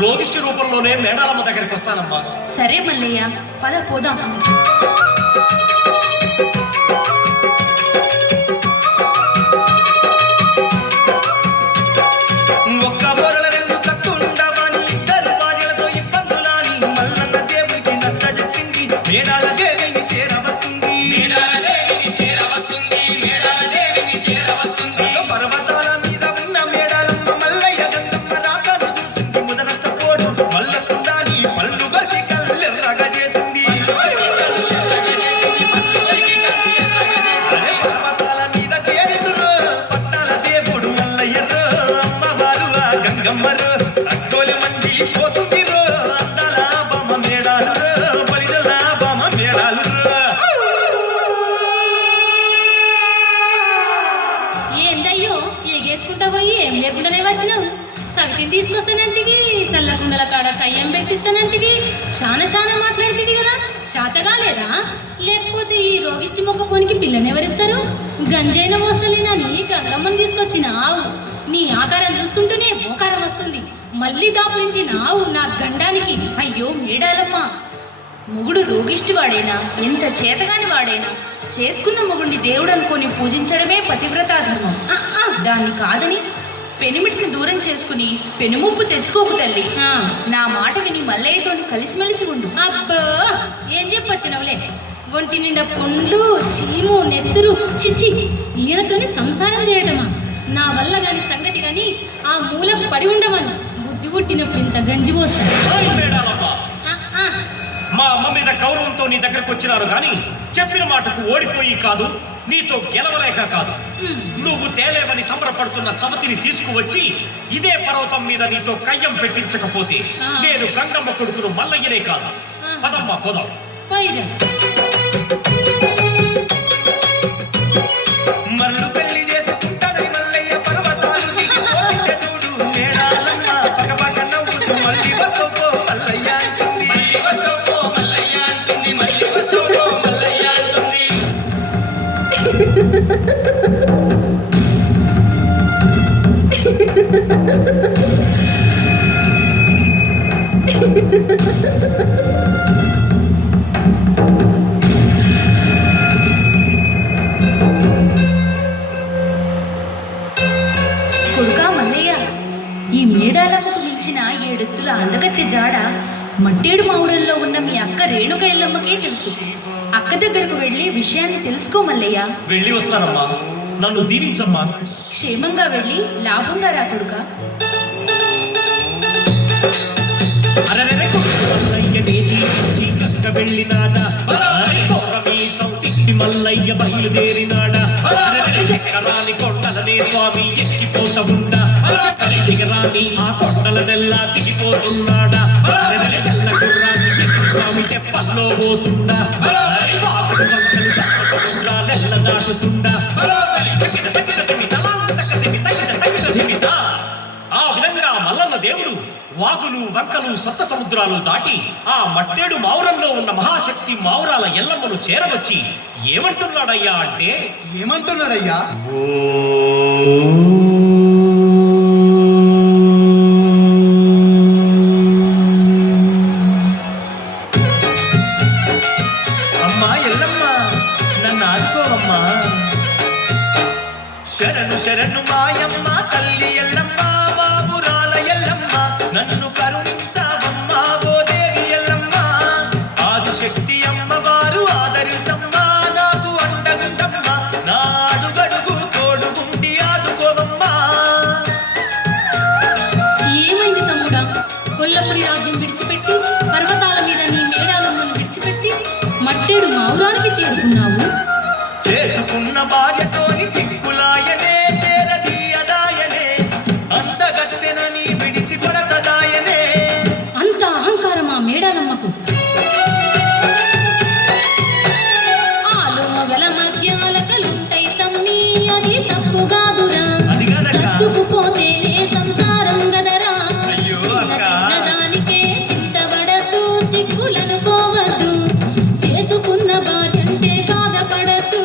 రోగిష్టి రూపంలోనే మేడాలమ్మ దగ్గరికి వస్తానమ్మా. సరే మల్లయ్య, పద పోదాం. సవితిని తీసుకొస్తానంటివి, సల్లకుండల కాడ కయ్యం పెట్టిస్తానంటివి, శాన మాట్లాడుతీవి కదా, శాతగా లేదా? లేకపోతే ఈ రోగిష్టి మొక్క పోనికి పిల్లనెవరిస్తారు? గంజైన మోస్తలేనని గంగమ్మని తీసుకొచ్చినావు. నీ ఆకారం చూస్తుంటేనే మోకారం వస్తుంది. మళ్ళీ దాపురించినావు నా గండానికి. అయ్యో మేడాలమ్మ, మొగుడు రోగిష్టి వాడేనా? ఎంత చేతగాని వాడేనా? చేసుకున్న మొగుడిని దేవుడు అనుకొని పూజించడమే పతివ్రతా ధర్మం. దాన్ని కాదని పెనిమిటిని దూరం చేసుకుని పెనుముప్పు తెచ్చుకోకు తల్లి. నా మాట విని మల్లయ్యతోని కలిసిమెలిసి ఉండు. అబ్బో, ఏం చెప్పొచ్చినవులే. ఒంటి నిండా పుండ్లు, చీము, నెత్తురు, చిచి, ఈయనతోని సంసారం చేయటమా? నా వల్ల గాని సంగతి గాని ఆ మూలకు పడి ఉండవని బుద్ధి పుట్టినప్పుడు ఇంత గంజి పోస్తాను. మా అమ్మ మీద గౌరవంతో నీ దగ్గరకు వచ్చినారు కానీ చెప్పిన మాటకు ఓడిపోయి కాదు, నీతో గెలవలేక కాదు. నువ్వు తేలేవని సంబరపడుతున్న సవతిని తీసుకువచ్చి ఇదే పర్వతం మీద నీతో కయ్యం పెట్టించకపోతే నేను గంగమ్మ కొడుకును మల్లయ్యనే కాదు. పదమ్మా పోదాం. మరలు పెళ్లి చేసుకుంటానని మల్లయ్య పర్వతాలు మళ్ళీ వస్తావు మల్లయ్య అంటుంది, మళ్ళీ వస్తావు మల్లయ్య అంటుంది, మళ్ళీ వస్తావు మల్లయ్య అంటుంది. కొడుకా మల్లయ్య, ఈ మేడాలమ్మకు మించిన 7 ఎత్తుల అందగత్తె జాడ మట్టేడు మావురంలో ఉన్న మీ అక్క రేణుక ఎల్లమ్మకే తెలుసు. అక్క దగ్గరకు వెళ్ళి విషయాన్ని తెలుసుకో మల్లయ్య. వెళ్ళి వస్తానమ్మా, నన్ను దీవించమ్మా. క్షేమంగా వెళ్ళి లాభంగా రా కొడుకా. మల్లయ్య బయలుదేరినాడా, ఎక్కరాని కొండలనే స్వామి ఎక్కిపోత ఉండా, దిగరాని ఆ కొండల నెల్లా దిగిపోతున్నాడా, గుర్రాన్ని ఎక్కి స్వామి చెప్పల్లో పోతుండా, సముద్రాలెల్ల దాటుతుండా. ఆ విధంగా మల్లన్న దేవుడు వాగులు, వంకలు, సప్త సముద్రాలు దాటి ఆ మట్టేడు మావురంలో ఉన్న మహాశక్తి మావురాల ఎల్లమ్మను చేరవచ్చి ఏమంటున్నాడయ్యా అంటే, ఏమంటున్నాడయ్యా? అమ్మా ఎల్లమ్మ, నన్ను ఆదుకోవమ్మా. శరణు శరణు మాయమ్మ తల్లి ఎల్లమ్మ, మావురాల ఎల్లమ్మ, నన్ను కరుణించావమ్మా ఓ దేవి ఎల్లమ్మ. ఆదిశక్తి అమ్మవారు ఆదరించమ్మా, నాకు అండగుండమ్మా, నా అడుగడుగు తోడుగుండి ఆదుకోవమ్మా. ఏమైంది తమ్ముడా? కొల్లపురి రాజ్యం విడిచిపెట్టి పర్వతాల మీద నీ మేడాలమ్మను విడిచిపెట్టి మట్టేడు మావురానికి చేరుకున్నావు. చేసుకున్న భార్యతోని చిక్కులాయనే, చేరదీయదాయనే, అందగత్తెనని విడిసి పడతదాయనే. అంత అహంకారమా మేడాలమ్మకు? ఆలు మొగల మధ్యాలకలుంటై తమ్మి, అది తప్పు కాదురా. సర్దుకుపోతేనే సంసారం గదరా. దానికే చింతపడద్దు, చిక్కులను పోవద్దు, చేసుకున్న భార్యంటే బాధపడద్దు.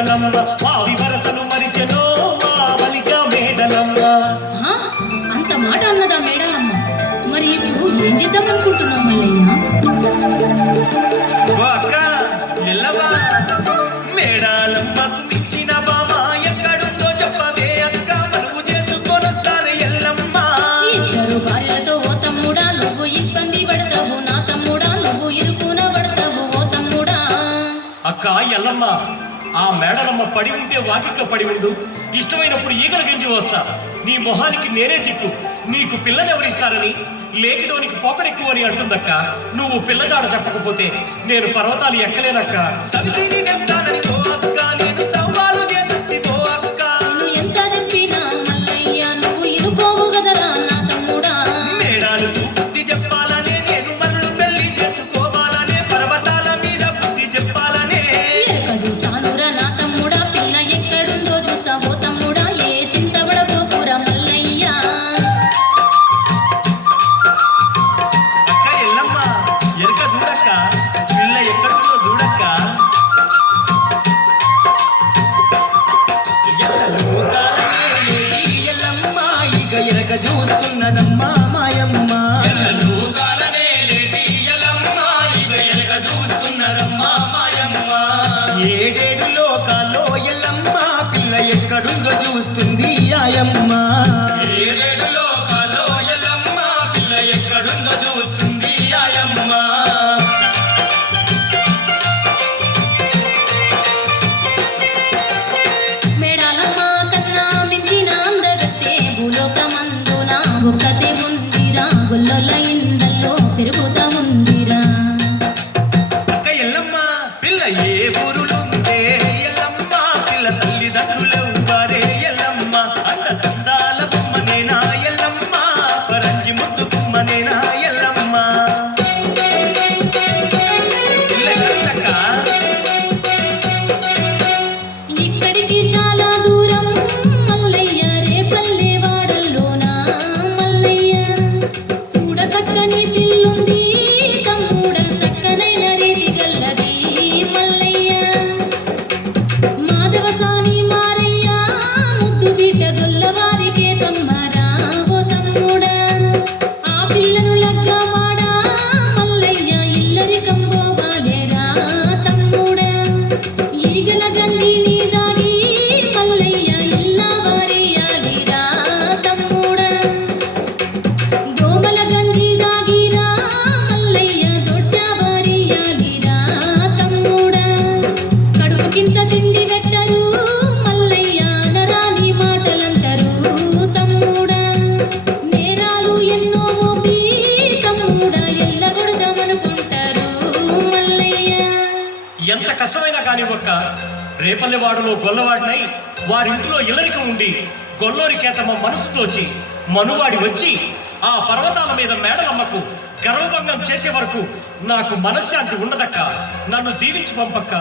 మేడలమ్మ వావి వరసను మరిచెనో వావలిక మేడలమ్మ. ఆ, అంత మాట అన్నదా మేడలమ్మ? మరి ఇప్పుడు ఏం చేద్దాం అనుకుంటున్నాం మల్లయ్య? ఓ అక్క నిల్లవా, మేడాలమ్మకు మించిన బామ ఎక్కడుందో చెప్పవే అక్క, మనువు చేసుకొనొస్తానే ఎల్లమ్మ. ఇద్దరు భార్యలతో ఓ తమ్ముడా నువ్వు ఇబ్బంది పడతావు, నా తమ్ముడా నువ్వు ఇరుకున పడతావు ఓ తమ్ముడా. అక్క ఎల్లమ్మ, ఆ మేడలమ్మ పడి ఉంటే వాకిట్లో పడి ఉండు, ఇష్టమైనప్పుడు ఈగల గెంజి వస్తా. నీ మొహానికి నేనే దిక్కు, నీకు పిల్లనెవరిస్తారని లేకిడోనికి పోకడెక్కువ అని అంటుందక్క. నువ్వు పిల్లజాడ చెప్పకపోతే నేను పర్వతాలు ఎక్కలేనక్క. నేను ఎంత చెప్పినా మల్లయ్య నువ్వు ఇరుకోవు కదరా నా తమ్ముడా. మేడాలకు బుద్ధి చెప్పాలనే, నేను మనులు పెళ్లి చేసుకోవాలనే, పర్వతాల మీద బుద్ధి చెప్పాలనే. ఎరక చూస్తానురా నా తమ్ముడా, పిల్ల ఎక్కడుందో చూస్తావో తమ్ముడా, ఏ చింతపడకోకురా మల్లయ్య. అక్క ఎల్లమ్మ, ఎరక చూడక్క, పిల్ల ఎక్కడుందో చూడక్క. ఎల్లమ్మ ఇక ఎరక చూస్తున్నదమ్మా మాయమ్మ. లోకాలనే లేటి ఎల్లమ్మ, ఇక ఎరక చూస్తున్నదమ్మా మాయమ్మ. ఏడేడు లోకాల్లో ఎల్లమ్మ పిల్ల ఎక్కడుందో చూస్తుంది ఆయమ్మ. ఏడేడు లోకాల్లో ఎల్లమ్మ, పిల్ల ఎక్కడుందో చూస్తుంది ఆయమ్మ. మేడాలమ్మ కన్నా మించిన అందగత్తే భూలోకమందున ఒక్కతే ఉందిరా, గొల్లొల్ల ఇందల్లో పెరుగుతా ఉందిరా. అక్క ఎల్లమ్మ, పిల్ల ఏ ఊరులుంటే ఎల్లమ్మ, పిల్ల తల్లిదండ్రులెవ్వరే ఎల్లమ్మ. అంత చందాల బొమ్మనేనా ఎల్లమ్మ, పరంజి ముద్దు బొమ్మనేనా ఎల్లమ్మ. పిల్ల ఎక్కడుందక్క? ఇక్కడికి చాలా దూరం మల్లయ్య, రేపల్లె వాడల్లోనా మల్లయ్య. చూడ చక్కని పిల్లుంది తమ్ముడ, చక్కనైన రీతి గల్లది మల్లయ్య. మాధవసాని మారయ్య ముద్దు బిడ్డ గొల్లవారికే తమ్మరా ఓ తమ్ముడా. ఆ పిల్లను లగ్గమాడా మల్లయ్య, ఇల్లరికం పోవాలేరా తమ్ముడా. ఈగల గంజిని దాగి మల్లయ్య, ఇల్ల వారియాలిరా తమ్ముడా. దోమల గంజి దాగిరా మల్లయ్య, దొడ్డ వారియాలిరా తమ్ముడా. కడుపుకింత తిండి పెట్టరు మల్లయ్య, నరాని మాటలంటారు తమ్ముడా. నేరాలు ఎన్నో మోపి తమ్ముడా, ఎల్లగొడదామనుకుంటారు మల్లయ్య. ఎంత కష్టమైనా కాని ఒక్క రేపల్లెవాడలో గొల్లవాడినై వారింటిలో ఇల్లరికం ఉండి గొల్లోరికేతమ్మ మనసు తోచి మనువాడి వచ్చి ఆ పర్వతాల మీద మేడలమ్మకు గర్వభంగం చేసే వరకు నాకు మనశ్శాంతి ఉండదక్క. నన్ను దీవించి పంపక్క.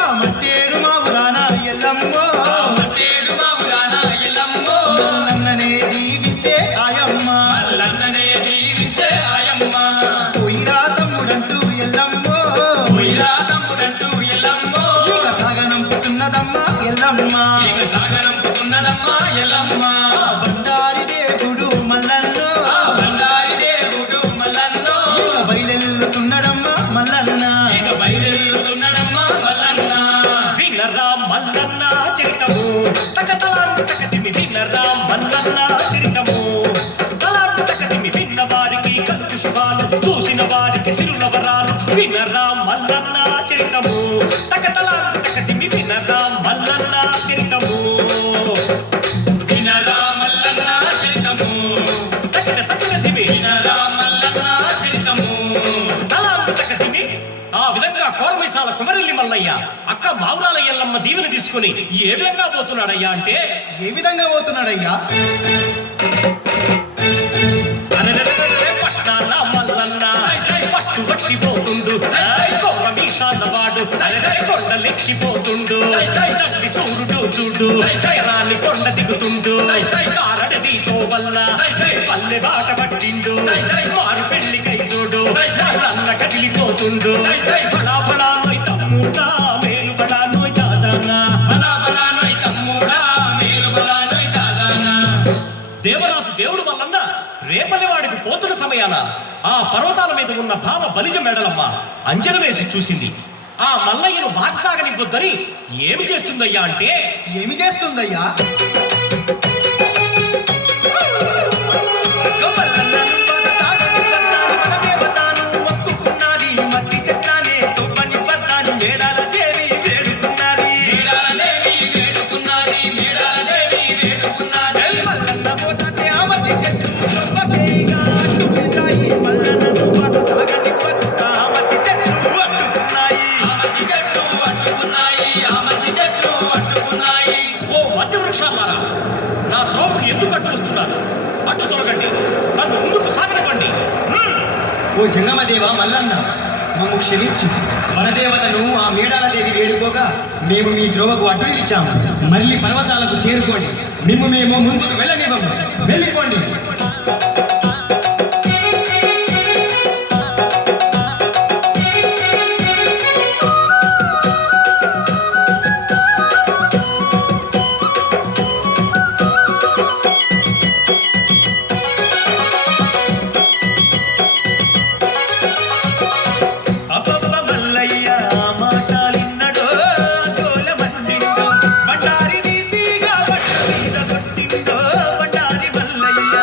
ఆ మట్టేడు మా ఊరాన ఎల్లమ్మో, నన్ననే దీవించే ఆయమ్మ. పోయిరా తమ్ముడంటూ ఎల్లమ్మో, ఇక సాగనంపుతున్నదమ్మా ఎల్లమ్మ. బండారి దేవుడు మల్లన్నో, ఇక బయలెల్లుతున్నాడమ్మా మల్లన్న. వినరా మల్లన్న చరితము, తకతలాంటి తకతిమి వినరా మల్లన్న చరితము. తలాంటి తకతిమి విన్న వారికి కలుగు శుభాలు, చూసిన వారికి సిరుల వరాలు. వినరా మల్లన్న చరితము, తకతలాంటి తకతిమి వినరా మల్లన్న చరితము. వినరా మల్లన్న చరితము, తకిట తకిట తిమి వినరా మల్లన్న చరితము. తలాంటి తకతిమి ఆ విధంగా కోరమైసాల కుమరెల్లి మల్లయ్య అక్క మావురాల ఎల్లమ్మ దీవెన తీసుకుని ఏ విధంగా పోతున్నాడయ్యా అంటే, ఏ విధంగా పోతున్నాడయ్యా? అరెరెరెరెరె పట్టాల మల్లన్న పట్టు పట్టిపోతుండు, కోర మీసాల వాడు కొండలెక్కిపోతుండు. తండ్రి సూర్యుడు చూడు రాని కొండ దిగుతుండు కారడదీతో వల్ల పల్లె బాట పట్టిండు వారు పెళ్లికై చూడు నల్ల కదిలిపోతుండు బడా బడా నోయ్ తమ్ముడా మేలు బడా నోయ్ దాదానా దేవరాజు దేవుడు మల్లన్న రేపల్లివాడికి పోతున్న సమయాన ఆ పర్వతాల మీద ఉన్న భామ బలిజ మెడలమ్మ అంజన వేసి చూసింది. ఆ మల్లయ్యను బాట సాగనివ్వొద్దని ఏమి చేస్తుందయ్యా అంటే ఏమి చేస్తుందయ్యా? నా త్రోవకు ఎందుకు అడ్డు వస్తున్నారు? అడ్డు తొలగండి, నన్ను ముందుకు సాగనివ్వండి. ఓ జంగమదేవ మల్లన్న, మమ్ము క్షమించు. వరదేవతను ఆ మేడాలదేవి వేడుకోగా మేము మీ త్రోవకు అడ్డు నిలిచాము. మళ్ళీ పర్వతాలకు చేరుకోండి, మేము ముందుకు వెళ్ళనివ్వము. వెళ్ళిపోండి. బండారి తీసిగా బట్ట మీద కొట్టిండో బండారి మల్లయ్య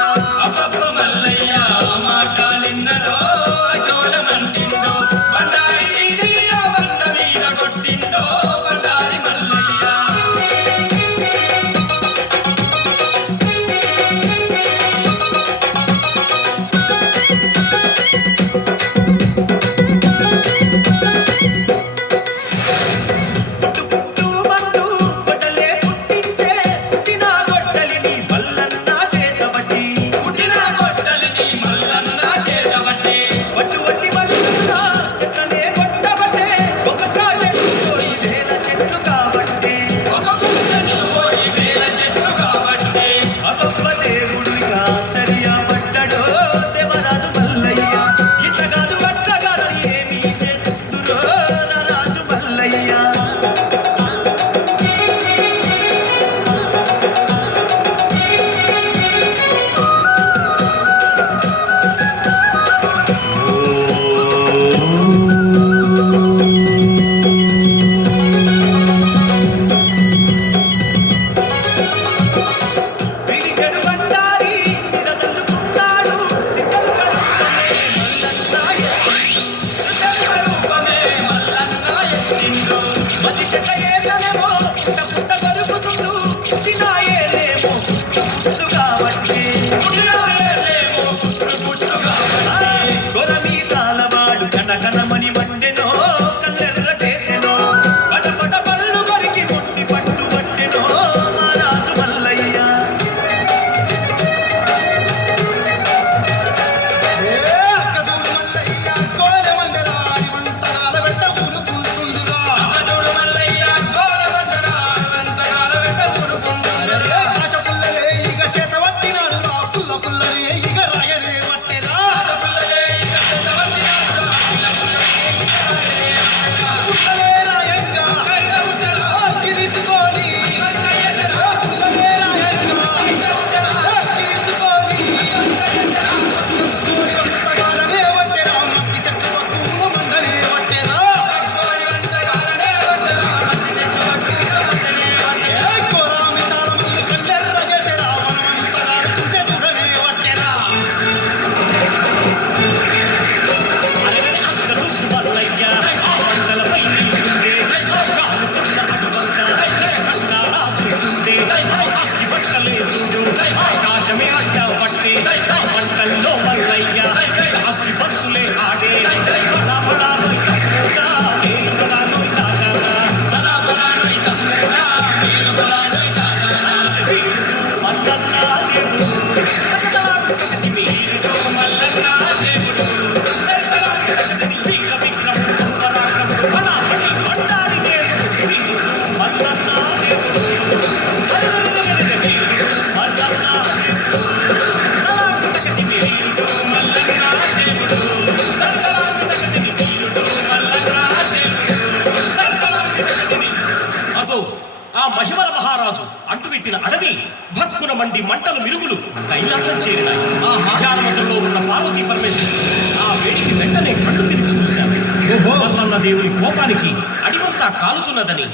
మండి మంటల మిరుగులు కైలాసం చేరినాయి. ఆహా. ధ్యానమంత్రంలో ఉన్న పార్వతీ పరమేశ్వరుడు ఆ వేడికి వెంటనే కళ్ళు తెరిచి చూశారు. ఓహో. మల్లన్న దేవుని కోపానికి అడివంతా కాలుతున్నదని,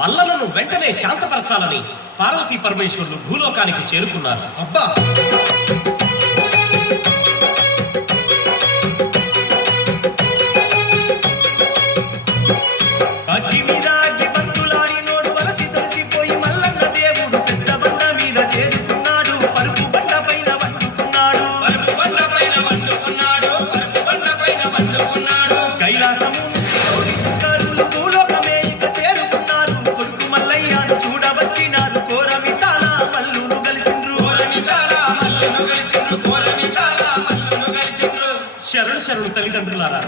మల్లన్నను వెంటనే శాంతపరచాలని పార్వతీ పరమేశ్వరులు భూలోకానికి చేరుకున్నారు. అబ్బా అగ్గి మీద అగ్గి పంతులాడి నోడు వలసి సలసిపోయి మల్లన్న దేవుడు పెద్ద బండ మీద చేరుకున్నాడు. పరుపు బండ పైన వండుకున్నాడు. కైలాసము నుంచి గౌరీ శంకరులు భూలోకమే ఇక చేరుకున్నారు. కొడుకు మల్లయ్యను చూడవచ్చినారు. కోర విశాల మల్లును కలిసిండ్రు. శరణు శరణు తల్లిదండ్రులారా,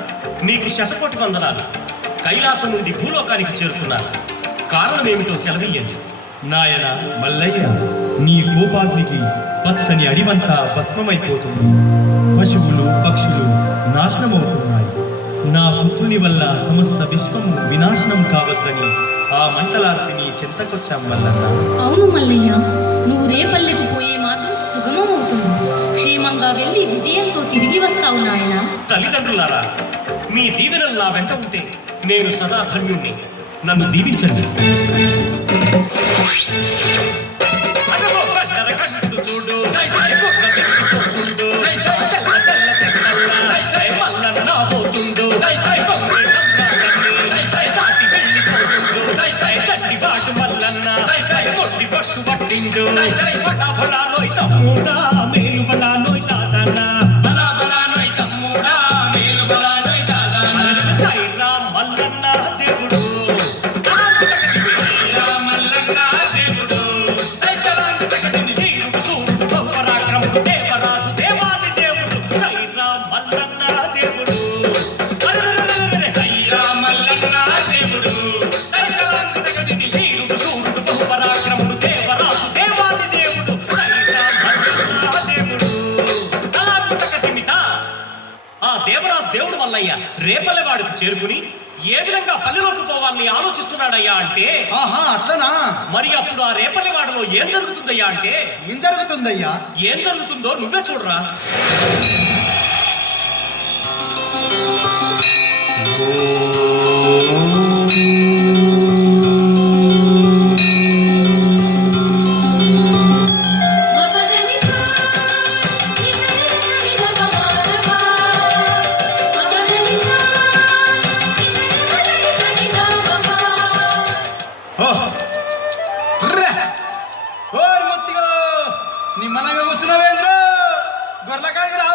మీకు శతకోటి వందనాలు. కైలాసం నుండి భూలోకానికి చేరుకున్నారు. కారణం ఏమిటో సెలవియ్యండి. నాయన మల్లయ్య, నీ కోపాగ్నికి పచ్చని అడివంతా భస్మమైపోతుంది. పశువులు పక్షులు నాశనమవుతున్నాయి. నా పుత్రుని వల్ల సమస్త విశ్వము వినాశనం కావద్దని ఆ మంటలార్పి నీ చెంతకొచ్చాం మల్లన్న. అవును మల్లయ్య, నువ్వు రేపల్లెకు పోయే మార్గం సుగమమవుతుంది. క్షేమంగా వెళ్ళి విజయంతో తిరిగి వస్తావు నాయన. తల్లిదండ్రులారా, మీ దీవెనలు నా వెంట ఉంటే నేను సదా ధన్యుణ్ణి. నన్ను దీవించండి. అడగో కట్టర కట్టు చూడు, ఎగువ వెక్కిపోతుండు, తెల్ల తెల్ల తెల్ల, మల్లన్న పోతుండు, కొంగు సంద్రాలన్నీ దాటి వెళ్ళిపోతుండు, గట్టి బాటు మల్లన్న కొట్టి పట్టు పట్టిండు. బడా బడా నోయ్ తమ్ముడా, మేలు బడా నోయ్ దాదన్నా, సాయిరాం మల్లన్న దేవుడు. ధీరుడు సూర్యుడు బహుపరాక్రముడు దేవరాజు దేవాది దేవుడు సాయిరాం మల్లన్న దేవుడు. ధీరుడు సూర్యుడు బహుపరాక్రముడు దేవరాజు దేవాది దేవుడు సాయిరాం మల్లన్న దేవుడు. తలాంతకతిమిత. ఆ దేవరాజు దేవుడు మల్లయ్య రేపల్లెవాడుకు చేరుకుని ఏ విధంగా పల్లెలోకి పోవాలని ఆలోచిస్తున్నాడయ్యా అంటే, ఆహా అట్లనా? మరి అప్పుడు ఆ రేపల్లెవాడలో ఏం జరుగుతుందయ్యా అంటే, ఏం జరుగుతుందయ్యా? ఏం జరుగుతుందో నువ్వే చూడరా. ఓరి ముత్తిగా నిమ్మలంగా కూర్చున్నావేంద్ర గొర్రెల కాడికి రా.